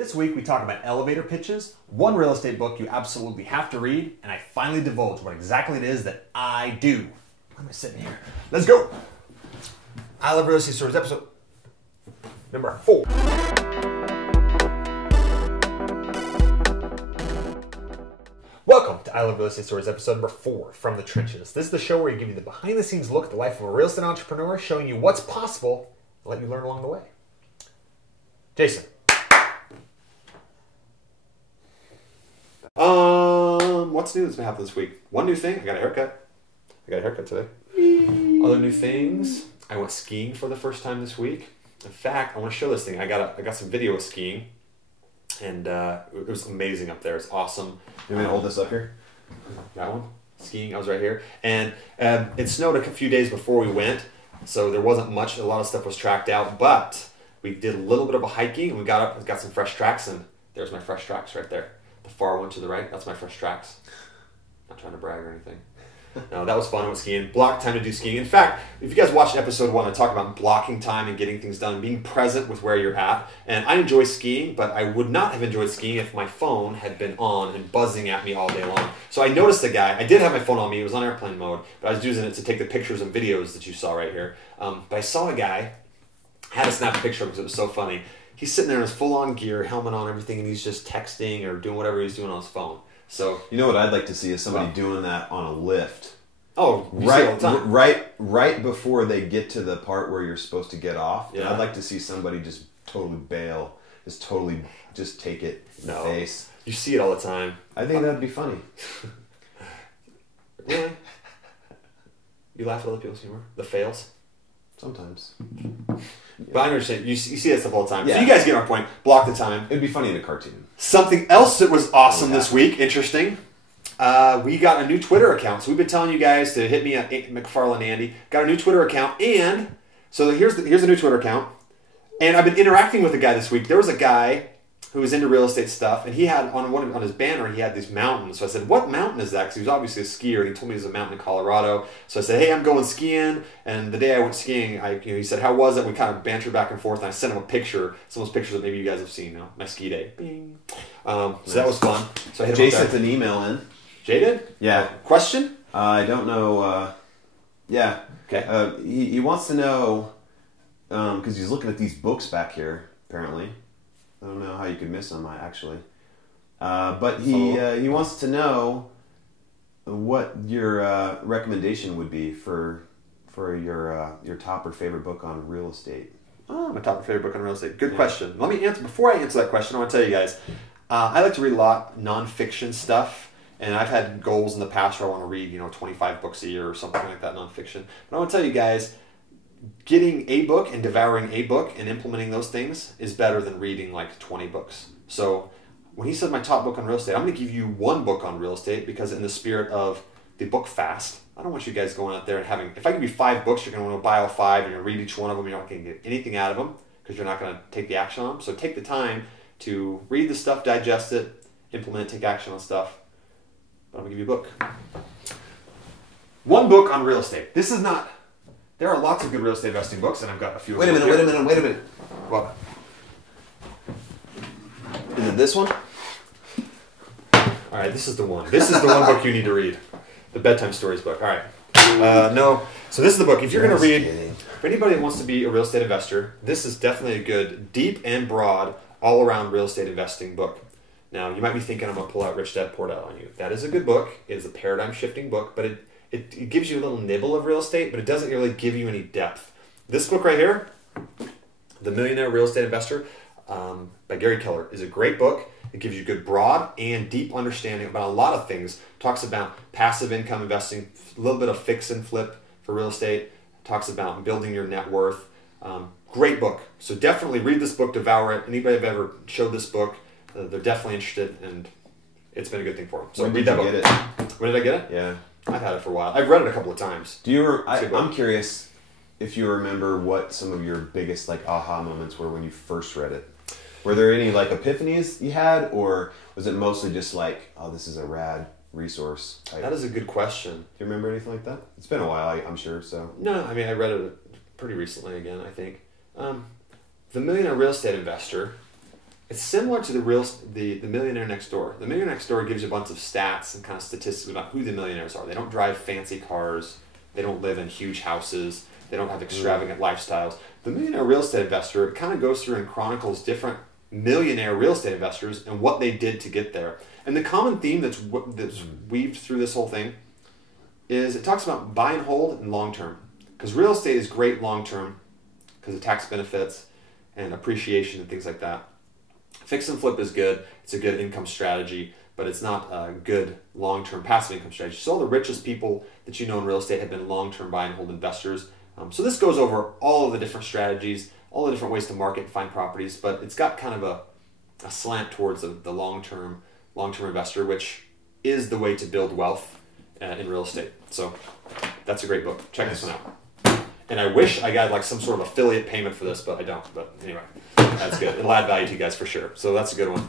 This week we talk about elevator pitches, one real estate book you absolutely have to read, and I finally divulge what exactly it is that I do. Why am I sitting here? Let's go! I Love Real Estate Stories, episode number 4. Welcome to I Love Real Estate Stories, episode number 4, From the Trenches. This is the show where we give you the behind-the-scenes look at the life of a real estate entrepreneur, showing you what's possible and let you learn along the way. Jason. What's new that's been happening this week? One new thing, I got a haircut. Today. Other new things, I went skiing for the first time this week. In fact, I want to show this thing. I got some video of skiing, and it was amazing up there. It's awesome. You want me to hold this up here? That one? Skiing, I was right here. And it snowed a few days before we went, so there wasn't much. A lot of stuff was tracked out, but we did a little bit of a hiking, and we got up and got some fresh tracks, and there's my fresh tracks right there. The far one to the right, that's my fresh tracks. Not trying to brag or anything. No, that was fun. I went skiing. Block time to do skiing. In fact, if you guys watched episode 1, I talk about blocking time and getting things done, being present with where you're at. And I enjoy skiing, but I would not have enjoyed skiing if my phone had been on and buzzing at me all day long. So I noticed a guy. I did have my phone on me. It was on airplane mode, but I was using it to take the pictures and videos that you saw right here. But I saw a guy, had to snap a picture because it was so funny. He's sitting there in his full-on gear, helmet on, everything, and he's just texting or doing whatever he's doing on his phone. So you know what I'd like to see is somebody doing that on a lift. Oh, right before they get to the part where you're supposed to get off. Yeah. I'd like to see somebody just totally bail, just take it in the face. You see it all the time. I think that'd be funny. Really? You laugh at other people's humor? The fails? Sometimes. But I understand. You see that stuff all the time. Yeah. So you guys get our point. Block the time. It'd be funny in a cartoon. Something else that was awesome this week, interesting. We got a new Twitter account. So we've been telling you guys to hit me at McFarland Andy. Got a new Twitter account, and so here's the new Twitter account. And I've been interacting with a guy this week. There was a guy who was into real estate stuff, and he had on his banner he had these mountains. So I said, "What mountain is that?" Because he was obviously a skier, and he told me there's a mountain in Colorado. So I said, "Hey, I'm going skiing." And the day I went skiing, he said, "How was it?" We kind of bantered back and forth, and I sent him a picture, some of those pictures that maybe you guys have seen. My ski day. Bing. So that was fun. So I hit him Jay sent an email in. Jay did? Yeah. Question? I don't know. Yeah. Okay. He wants to know because he's looking at these books back here. Apparently, I don't know how you could miss them. But he wants to know what your recommendation would be for your top or favorite book on real estate. Oh, my top or favorite book on real estate. Good question. Let me answer. Before I answer that question, I want to tell you guys, I like to read a lot nonfiction stuff. And I've had goals in the past where I want to read, 25 books a year or something like that, nonfiction. But I want to tell you guys, getting a book and devouring a book and implementing those things is better than reading like 20 books. So when he said my top book on real estate, I'm going to give you one book on real estate because in the spirit of the book fast, I don't want you guys going out there and having, if I give you 5 books, you're going to want to buy all 5 and you're going to read each one of them. You're not going to get anything out of them because you're not going to take the action on them. So take the time to read the stuff, digest it, implement it, take action on stuff. But I'm going to give you a book. One book on real estate. This is not... There are lots of good real estate investing books, and I've got a few. Wait a minute. What? Is it this one? All right, this is the one. This is the one book you need to read. The Bedtime Stories book. All right. No. So this is the book. If you're going to read... For anybody that wants to be a real estate investor, this is definitely a good, deep and broad, all-around real estate investing book. Now, you might be thinking I'm going to pull out Rich Dad Poor Dad on you. That is a good book. It is a paradigm-shifting book, but it gives you a little nibble of real estate, but it doesn't really give you any depth. This book right here, The Millionaire Real Estate Investor by Gary Keller, is a great book. It gives you good broad and deep understanding about a lot of things. It talks about passive income investing, a little bit of fix and flip for real estate. It talks about building your net worth. Great book. So definitely read this book, devour it. Anybody I've ever showed this book, they're definitely interested, and it's been a good thing for them. So when read did that you book. get it? When did I get it? Yeah. I've had it for a while. I've read it a couple of times. I'm curious if you remember what some of your biggest aha moments were when you first read it. Were there any epiphanies you had, or was it mostly just oh, this is a rad resource type? That is a good question. Do you remember anything like that? It's been a while, I'm sure. So no, I mean I read it pretty recently again. I think The Millionaire Real Estate Investor It's similar to the Millionaire Next Door. The Millionaire Next Door gives you a bunch of stats and kind of statistics about who the millionaires are. They don't drive fancy cars. They don't live in huge houses. They don't have extravagant lifestyles. The Millionaire Real Estate Investor kind of goes through and chronicles different millionaire real estate investors and what they did to get there. And the common theme that's weaved through this whole thing is it talks about buy and hold and long term. Because real estate is great long term because of tax benefits and appreciation and things like that. Fix and flip is good. It's a good income strategy, but it's not a good long-term passive income strategy. So all the richest people that you know in real estate have been long-term buy and hold investors. So this goes over all of the different strategies, all the different ways to market and find properties, but it's got kind of a slant towards the long-term investor, which is the way to build wealth in real estate. So that's a great book. Check this one out. And I wish I got like some sort of affiliate payment for this, but I don't. But anyway, that's good. It'll add value to you guys for sure. So that's a good one.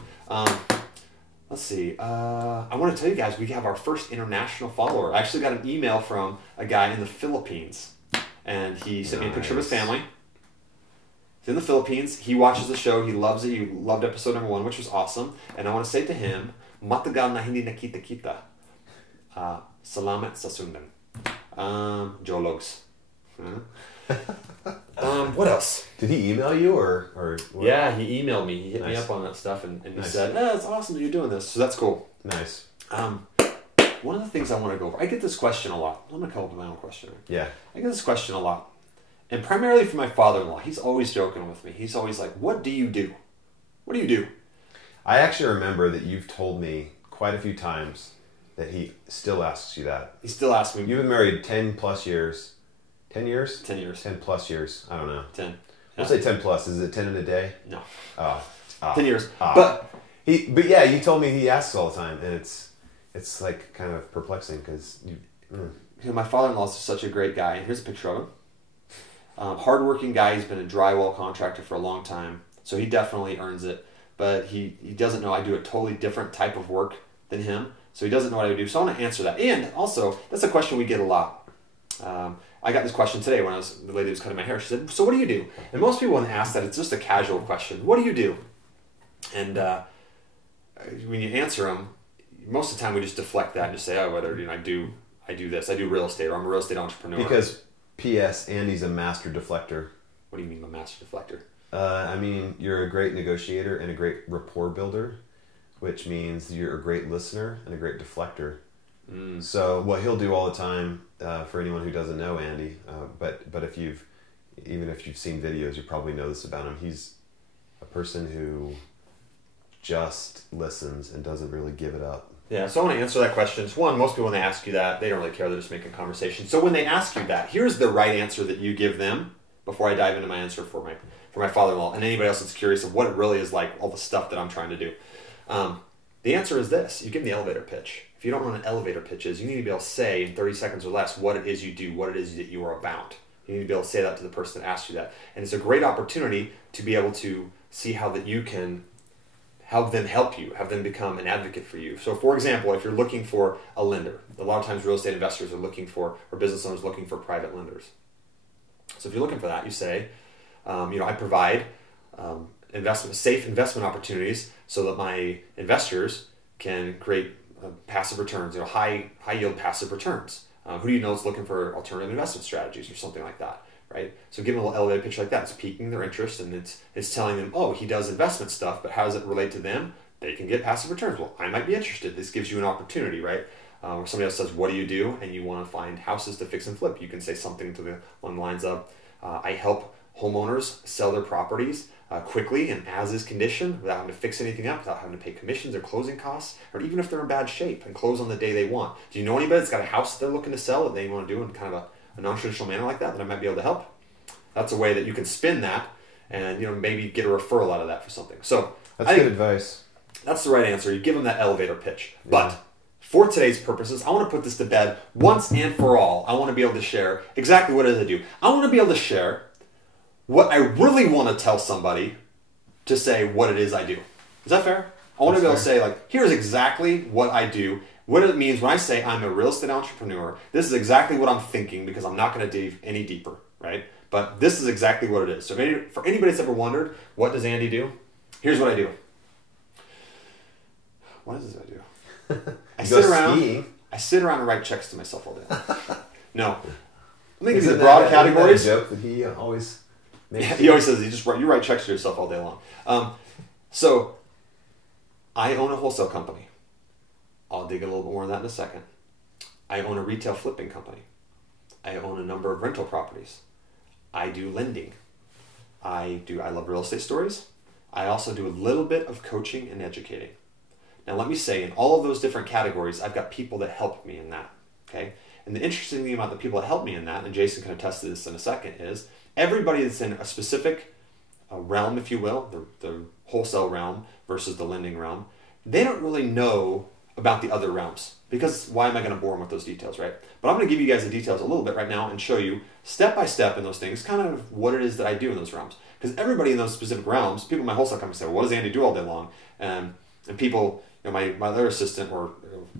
Let's see. I want to tell you guys, we have our first international follower. I actually got an email from a guy in the Philippines. And he sent me a picture of his family. He's in the Philippines. He watches the show. He loves it. He loved episode number 1, which was awesome. And I want to say to him, matagal na hindi nakita kita. Salamat sa sundan. Jologs. What else? Did he email you or what? Yeah, he emailed me. He hit me up on that stuff and he said, it's awesome that you're doing this. So that's cool. Nice. One of the things I want to go over, I get this question a lot. I'm going to come up with my own question. Yeah. I get this question a lot. And primarily from my father-in-law. He's always joking with me. He's always like, what do you do? What do you do? I actually remember that you've told me quite a few times that he still asks you that. He still asks me. You've been married 10 plus years. 10 years? 10 years. 10 plus years. I don't know. 10. We'll say 10 plus. Is it 10 in a day? No. 10 years. But yeah, you told me he asks all the time, and it's like kind of perplexing because my father-in-law is such a great guy. And here's a picture of him. Hardworking guy. He's been a drywall contractor for a long time, so he definitely earns it. But he doesn't know I do a totally different type of work than him, so he doesn't know what I do. So I want to answer that. And also, that's a question we get a lot. I got this question today when the lady was cutting my hair. She said, so what do you do? And most people when they ask that, it's just a casual question. What do you do? And when you answer them, most of the time we just deflect that and just say, I do this. I do real estate, or I'm a real estate entrepreneur. Because P.S. Andy's a master deflector. What do you mean a master deflector? I mean, you're a great negotiator and a great rapport builder, which means you're a great listener and a great deflector. So what he'll do all the time, for anyone who doesn't know Andy, but even if you've seen videos, you probably know this about him. He's a person who just listens and doesn't really give it up. Yeah, so I want to answer that question. So one, most people when they ask you that, they don't really care. They're just making conversation. So when they ask you that, here's the right answer that you give them before I dive into my answer for my father-in-law and anybody else that's curious of what it really is like, all the stuff that I'm trying to do. The answer is this. You give them the elevator pitch. If you don't know what an elevator pitch is, you need to be able to say in 30 seconds or less what it is you do, what it is that you are about. You need to be able to say that to the person that asked you that. And it's a great opportunity to be able to see how that you can have them help you, have them become an advocate for you. So for example, if you're looking for a lender, a lot of times real estate investors are looking for, or business owners looking for private lenders. So if you're looking for that, you say, I provide safe investment opportunities so that my investors can create passive returns, high yield passive returns. Who do you know is looking for alternative investment strategies or something like that, right? So give them a little elevator pitch like that. It's piquing their interest and it's telling them, oh, he does investment stuff, but how does it relate to them? They can get passive returns. Well, I might be interested. This gives you an opportunity, right? Or somebody else says, what do you do? And you want to find houses to fix and flip. You can say something along the lines of, I help homeowners sell their properties quickly and as is condition without having to fix anything up, without having to pay commissions or closing costs, or even if they're in bad shape and close on the day they want. Do you know anybody that's got a house that they're looking to sell that they want to do in kind of a non-traditional manner like that I might be able to help? That's a way that you can spin that and maybe get a referral out of that for something. So that's good advice. That's the right answer. You give them that elevator pitch. Yeah. But for today's purposes, I want to put this to bed once and for all. I want to be able to share exactly what it is I do. I want to be able to share what I really want to tell somebody to say what it is I do. Is that fair? I want to be able to say, here's exactly what I do, what it means when I say I'm a real estate entrepreneur. This is exactly what I'm thinking because I'm not going to dig any deeper, right? But this is exactly what it is. So for anybody that's ever wondered, what does Andy do? Here's what I do. what is it I do? I You sit go around. skiing. I sit around and write checks to myself all day. No. Let me give you Isn't the broad that categories. a joke that he always makes? Yeah, he always says you write checks to yourself all day long. So I own a wholesale company. I'll dig a little bit more on that in a second. I own a retail flipping company. I own a number of rental properties. I do lending. I love real estate stories. I also do a little bit of coaching and educating. Now let me say, in all of those different categories, I've got people that help me in that. Okay? And the interesting thing about the people that help me in that, and Jason can attest to this in a second, is everybody that's in a specific realm, if you will, the wholesale realm versus the lending realm, they don't really know about the other realms. Because why am I going to bore them with those details, right? But I'm going to give you guys the details a little bit right now and show you step by step in those things, kind of what it is that I do in those realms. Because everybody in those specific realms, people in my wholesale company say, well, what does Andy do all day long? And people, my other assistant or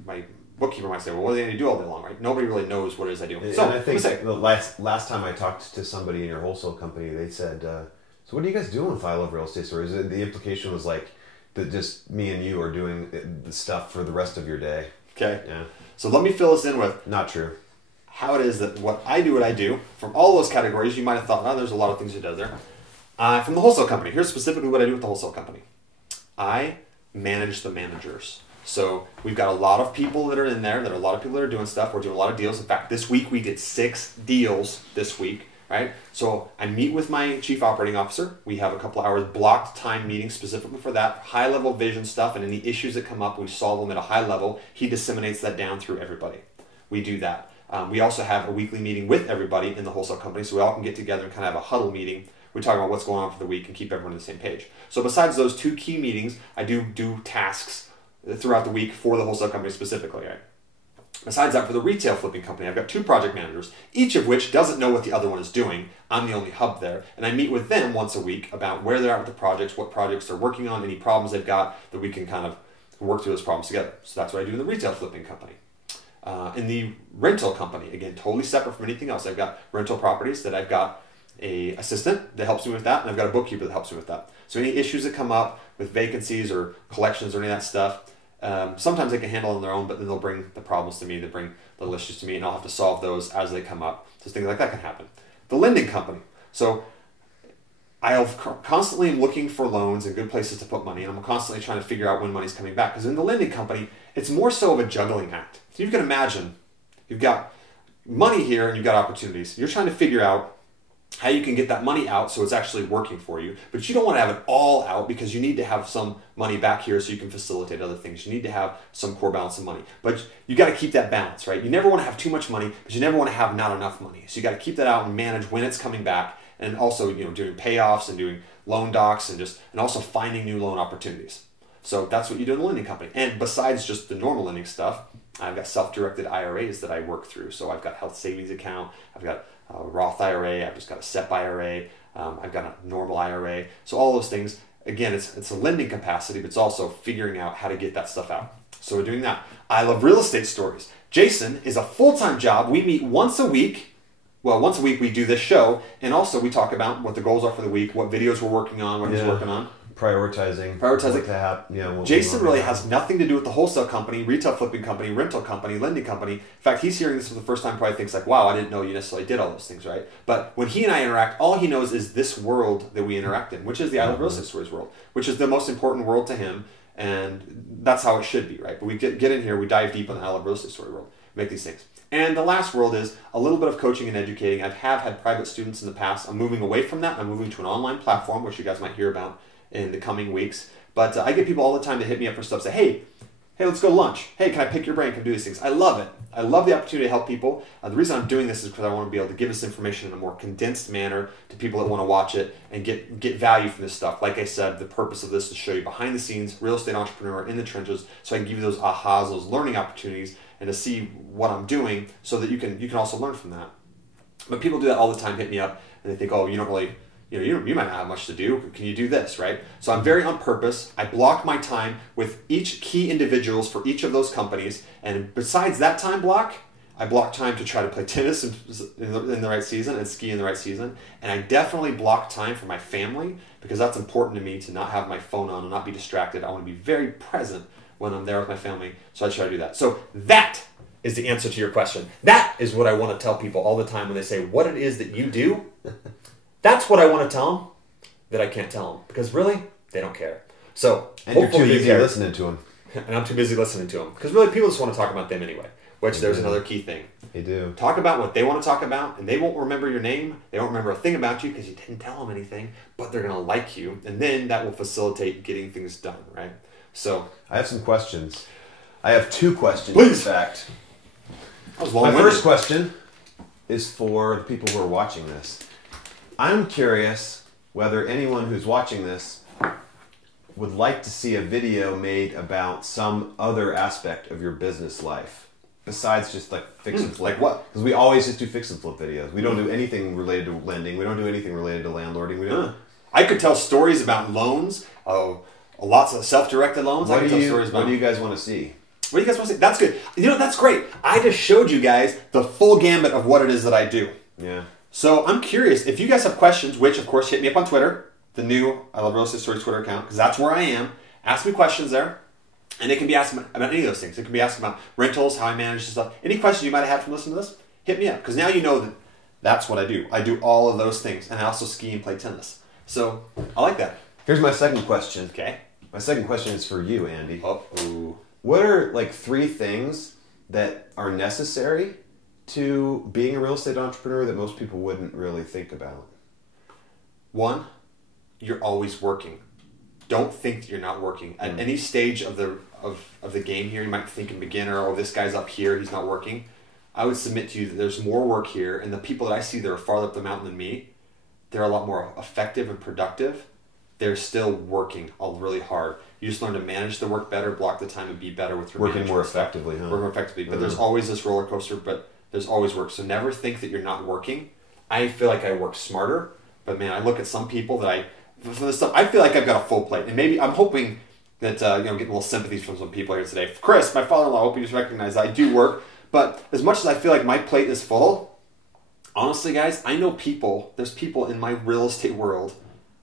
my bookkeeper might say, well, what does Andy do all day long, right? Nobody really knows what it is I do. So and I think the last time I talked to somebody in your wholesale company, they said, so what do you guys do on File of Real Estate Stories? The implication was like that just me and you are doing the stuff for the rest of your day. Okay. Yeah. So let me fill this in with Not true. how it is that what I do from all those categories. You might have thought, oh, there's a lot of things he does there. From the wholesale company, here's specifically what I do with the wholesale company. I manage the managers. So we've got a lot of people that are in there. There are a lot of people that are doing stuff. We're doing a lot of deals. In fact, this week we did 6 deals this week, right? So I meet with my chief operating officer. We have a couple hours blocked time meeting specifically for that, high level vision stuff, and any issues that come up, we solve them at a high level. He disseminates that down through everybody. We do that. We also have a weekly meeting with everybody in the wholesale company, so we all can get together and kind of have a huddle meeting. We talk about what's going on for the week and keep everyone on the same page. So besides those 2 key meetings, I do tasks throughout the week for the wholesale company specifically. Right? Besides that, for the retail flipping company, I've got 2 project managers, each of which doesn't know what the other one is doing. I'm the only hub there, and I meet with them once a week about where they're at with the projects, what projects they're working on, any problems they've got that we can kind of work through those problems together. So that's what I do in the retail flipping company. In the rental company, again, totally separate from anything else. I've got rental properties that I've got a assistant that helps me with that, and I've got a bookkeeper that helps me with that. So any issues that come up with vacancies or collections or any of that stuff, sometimes they can handle it on their own, but then they'll bring the problems to me, they bring the issues to me, and I'll have to solve those as they come up. So things like that can happen. The lending company. So I constantly am looking for loans and good places to put money, and I'm constantly trying to figure out when money's coming back. Because in the lending company, it's more so of a juggling act. So you can imagine, you've got money here and you've got opportunities. You're trying to figure out how you can get that money out so it's actually working for you. But you don't want to have it all out because you need to have some money back here so you can facilitate other things. You need to have some core balance of money. But you got to keep that balance, right? You never want to have too much money, but you never want to have not enough money. So you got to keep that out and manage when it's coming back, and also, doing payoffs and doing loan docs and also finding new loan opportunities. So that's what you do in the lending company. And besides just the normal lending stuff, I've got self-directed IRAs that I work through. So I've got health savings account, I've got a Roth IRA, I've just got a SEP IRA, I've got a normal IRA. So all those things, again, it's a lending capacity, but it's also figuring out how to get that stuff out. So we're doing that. I love real estate stories. Jason is a full-time job. We meet once a week. Well, once a week we do this show, and also we talk about what the goals are for the week, what videos we're working on, what he's working on. Prioritizing. What to happen. Jason really has nothing to do with the wholesale company, retail flipping company, rental company, lending company. In fact, he's hearing this for the first time, probably thinks like, wow, I didn't know you necessarily did all those things, right? But when he and I interact, all he knows is this world that we interact in, which is the I Love Real Estate Stories world, which is the most important world to him, and that's how it should be, right? But we get in here, we dive deep on the I Love Real Estate Story world, make these things. And the last world is a little bit of coaching and educating. I have had private students in the past. I'm moving away from that. I'm moving to an online platform, which you guys might hear about in the coming weeks. But I get people all the time to hit me up for stuff, say, hey, let's go to lunch. Hey, can I pick your brain? Can I do these things? I love it. I love the opportunity to help people. The reason I'm doing this is because I want to be able to give this information in a more condensed manner to people that want to watch it and get value from this stuff. Like I said, the purpose of this is to show you behind the scenes, real estate entrepreneur in the trenches, so I can give you those ahas, those learning opportunities, and to see what I'm doing so that you can also learn from that. But people do that all the time, hit me up, and they think, oh, you don't really, you might not have much to do. Can you do this, right? So I'm very on purpose. I block my time with each key individuals for each of those companies. And besides that time block, I block time to try to play tennis in the right season and ski in the right season. And I definitely block time for my family because that's important to me to not have my phone on and not be distracted. I want to be very present when I'm there with my family. So I try to do that. So that is the answer to your question. That is what I want to tell people all the time when they say what it is that you do. That's what I want to tell them that I can't tell them because really, they don't care. So and you're too busy listening to them. And I'm too busy listening to them because really people just want to talk about them anyway. Which there's another key thing. They do. Talk about what they want to talk about, and they won't remember your name. They won't remember a thing about you because you didn't tell them anything, but they're going to like you, and then that will facilitate getting things done, right? So I have some questions. I have 2 questions, please. In fact. My first question is for the people who are watching this. I'm curious whether anyone who's watching this would like to see a video made about some other aspect of your business life. Besides just like fix and flip. Like what? Because we always just do fix and flip videos. We don't do anything related to lending. We don't do anything related to landlording. We don't. I could tell stories about loans. Lots of self-directed loans. What do you guys want to see? What do you guys want to see? That's good. You know, that's great. I just showed you guys the full gambit of what it is that I do. Yeah. So I'm curious. If you guys have questions, which of course hit me up on Twitter, the new I Love Real Estate Stories Twitter account, because that's where I am. Ask me questions there. And it can be asked about any of those things. It can be asked about rentals, how I manage stuff. Any questions you might have had from listening to this, hit me up. Because now you know that that's what I do. I do all of those things. And I also ski and play tennis. So I like that. Here's my second question. Okay. My second question is for you, Andy. Uh-oh. What are like 3 things that are necessary to being a real estate entrepreneur that most people wouldn't really think about? 1, you're always working. Don't think that you're not working. At any stage of the game here, you might think a beginner, oh, this guy's up here, he's not working. I would submit to you that there's more work here, and the people that I see that are farther up the mountain than me, they're a lot more effective and productive. They're still working really hard. You just learn to manage the work better, block the time, and be better with your working more effectively, huh? Working more effectively. But there's always this roller coaster, but there's always work. So never think that you're not working. I feel like I work smarter, but man, I look at some people that for this stuff, I feel like I've got a full plate, and maybe I'm hoping that getting a little sympathy from some people here today. Chris, my father-in-law, I hope you just recognize I do work, but as much as I feel like my plate is full, honestly, guys, I know people. There's people in my real estate world,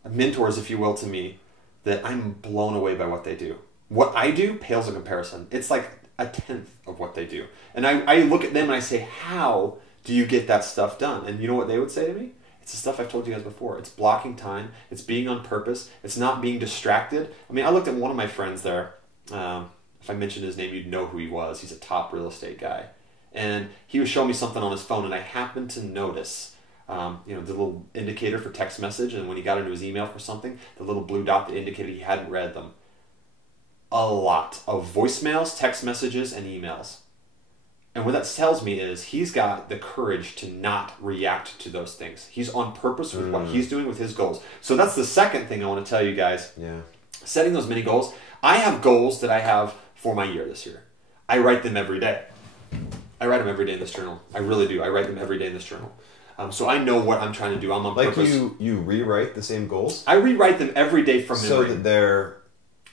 mentors, if you will, to me, that I'm blown away by what they do. What I do pales in comparison. It's like a 1/10 of what they do, and I look at them and I say, how do you get that stuff done? And you know what they would say to me? It's the stuff I've told you guys before. It's blocking time. It's being on purpose. It's not being distracted. I mean, I looked at one of my friends there. If I mentioned his name, you'd know who he was. He's a top real estate guy. And he was showing me something on his phone, and I happened to notice, the little indicator for text message, and when he got into his email for something, the little blue dot that indicated he hadn't read them. A lot of voicemails, text messages, and emails. And what that tells me is he's got the courage to not react to those things. He's on purpose with what he's doing with his goals. So that's the second thing I want to tell you guys. Yeah. Setting those mini goals. I have goals that I have for my year this year. I write them every day. I write them every day in this journal. I really do. I write them every day in this journal. So I know what I'm trying to do. I'm on purpose. You rewrite the same goals? I rewrite them every day from memory. So that they're...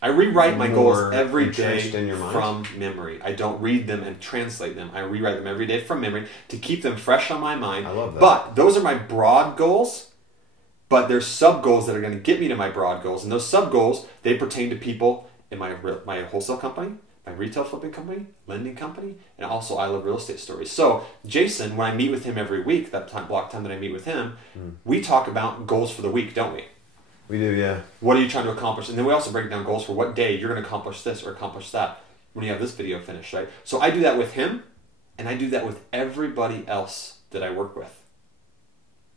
I rewrite my goals every day in your mind? From memory. I don't read them and translate them. I rewrite them every day from memory to keep them fresh on my mind. I love that. But those are my broad goals, but there's sub-goals that are going to get me to my broad goals. And those sub-goals, they pertain to people in my wholesale company, my retail flipping company, lending company, and also I Love Real Estate Stories. So Jason, when I meet with him every week, that block time that I meet with him, we talk about goals for the week, don't we? We do, yeah. What are you trying to accomplish? And then we also break down goals for what day you're going to accomplish this or accomplish that when you have this video finished, right? So I do that with him, and I do that with everybody else that I work with.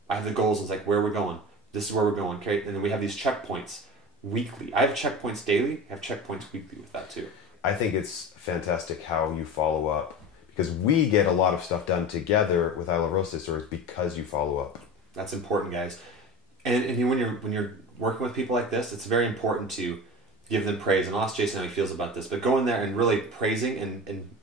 I have the goals. It's like, where are we going? This is where we're going, okay? And then we have these checkpoints weekly. I have checkpoints daily. I have checkpoints weekly with that too. I think it's fantastic how you follow up, because we get a lot of stuff done together with I Love Real Estate Stories because you follow up. That's important, guys. And when you're working with people like this, it's very important to give them praise. And I'll ask Jason how he feels about this, but go in there and really praising and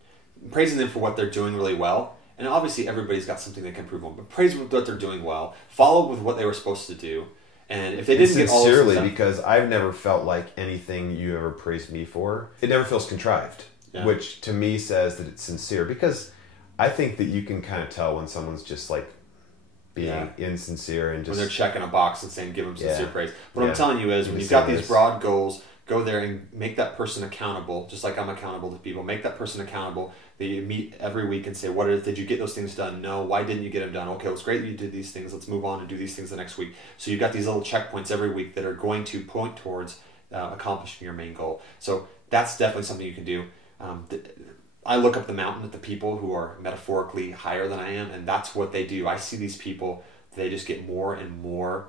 praising them for what they're doing really well. And obviously everybody's got something they can improve on, but praise what they're doing well. Follow with what they were supposed to do. And if they didn't get all sincerely, stuff, because I've never felt like anything you ever praised me for, it never feels contrived, which to me says that it's sincere. Because I think that you can kind of tell when someone's just like being insincere and just when they're checking a box and saying give them sincere praise. What I'm telling you is when you've say got these broad goals, go there and make that person accountable, just like I'm accountable to people. Make that person accountable. That you meet every week and say, did you get those things done? No. Why didn't you get them done? Okay, it was great that you did these things. Let's move on and do these things the next week. So you've got these little checkpoints every week that are going to point towards accomplishing your main goal. So that's definitely something you can do. I look up the mountain at the people who are metaphorically higher than I am, and that's what they do. I see these people, they just get more and more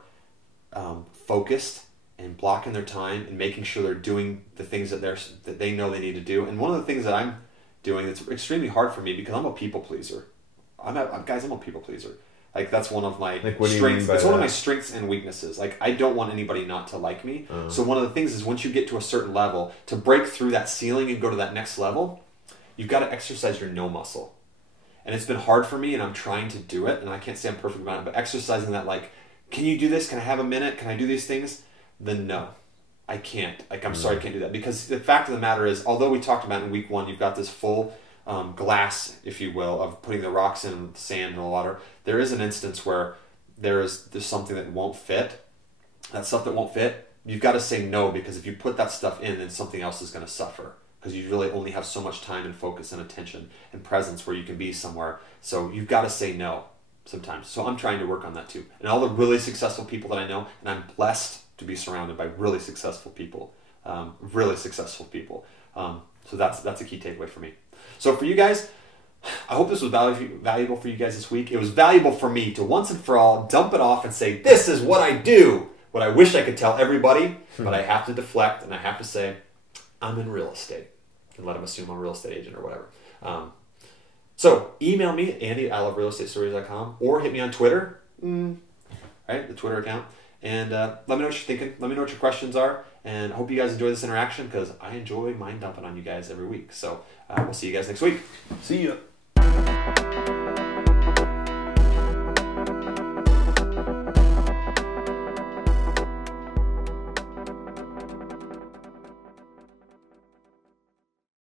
focused and blocking their time and making sure they're doing the things that they know they need to do. And one of the things that I'm doing that's extremely hard for me because I'm a people pleaser. I'm a people pleaser. Like that's one of my strengths. It's one of my strengths and weaknesses. Like I don't want anybody not to like me. So one of the things is once you get to a certain level, to break through that ceiling and go to that next level, you've got to exercise your no muscle. And it's been hard for me and I'm trying to do it. And I can't say I'm perfect about it, but exercising that like, can you do this? Can I have a minute? Can I do these things? Then no, I can't. Like, I'm sorry I can't do that. Because the fact of the matter is, although we talked about in week 1, you've got this full glass, if you will, of putting the rocks in the sand and the water, there is an instance where there's something that won't fit. That stuff that won't fit, you've got to say no, because if you put that stuff in, then something else is going to suffer. Because you really only have so much time and focus and attention and presence where you can be somewhere. So you've got to say no sometimes. So I'm trying to work on that too. And all the really successful people that I know, and I'm blessed to be surrounded by really successful people. So that's a key takeaway for me. So for you guys, I hope this was valuable for you guys this week. It was valuable for me to once and for all dump it off and say, this is what I do. What I wish I could tell everybody, but I have to deflect and I have to say, I'm in real estate. And let them assume I'm a real estate agent or whatever. So email me at Andy@iloverealestatestories.com or hit me on Twitter, right, the Twitter account. And let me know what you're thinking. Let me know what your questions are. And I hope you guys enjoy this interaction because I enjoy mind dumping on you guys every week. So we'll see you guys next week. See ya.